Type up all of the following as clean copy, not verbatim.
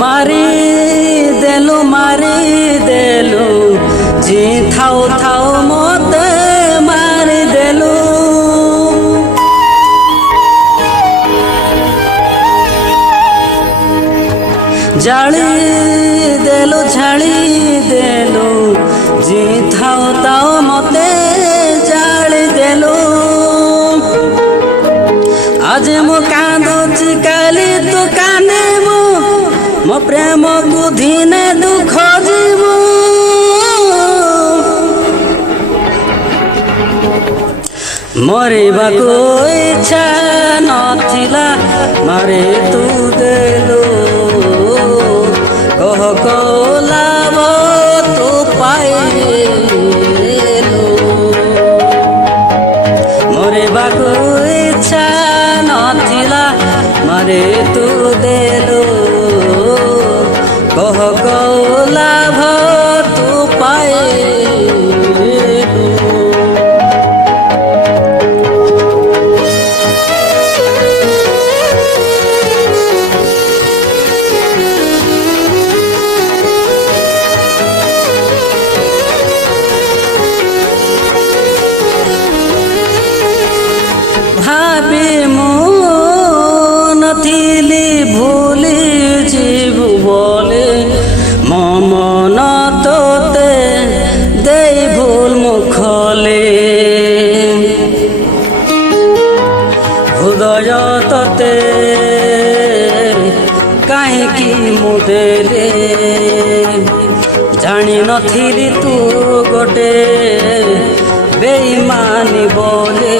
मारी देलु जी थाउ थाउ मत मारी देलु जाली झाड़ी देलु जी थाउ थाउ मते जाली देलु आज मो कांदुची काली तू कानेबु मो प्रेम को दिने दुख जीवु मरिबाको इच्छा नथिला मारे तू देलु कह लाभ तू पाइलु मरिबाको इच्छा नथिला मारे तू देलु कह लाभ तू पाइलु भाभी मु नथिली भूली जीवु बोले मो मन तोते दे भूल मुखले हृदय तोते काहेकि मुदेले जानी नथिली तू गोटे बेईमानी बोले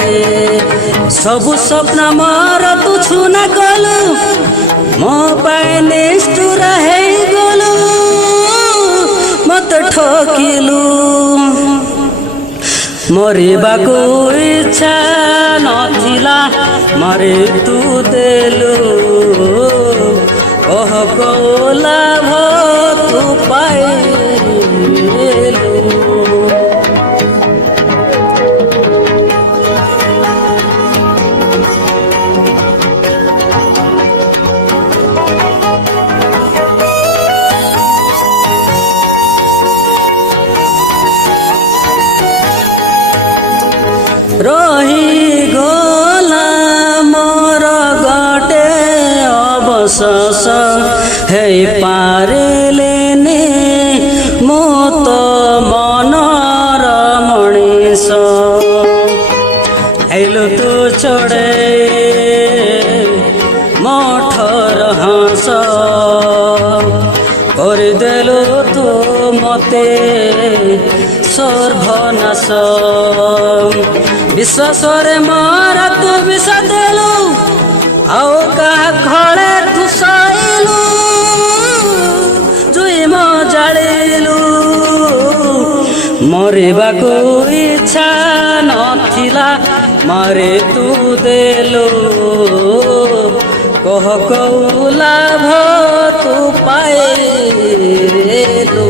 सबु स्वप्न मोर तू छुना गलु मो पाए निष्ठुर है गलु मत ठकिलु मरिबाको इच्छा नथिला मारे तू देलु कह लाभ तू पाइलु रही गला मोर गटे अवशेष हे पारिलेनी मो तो मनर मनीष हेलु तू छोड़े मठर हंस करदेलु तू मते सर्वनाश विश्वासरे मोर तू विष देलु आओ कहा खड़े तू सइलु जुई मो जालिलु मरिबाको इच्छा नथिला मारे तू देलु कह लाभ तू पाइलु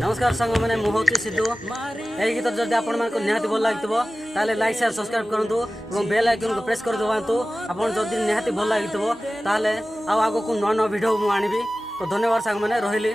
नमस्कार संग मैंने मुहूर्त सिद्धू यही गीत जब आपण मानको निहाती भल लागितबो ताले लाइक शेयर सब्सक्राइब करंतु एवं बेल आइकन को प्रेस कर दबांतु आपण जदि निहाती भल लागितबो ताले आगो को नवा वीडियो मु आनिबी तो धन्यवाद संग मैंने रहिली।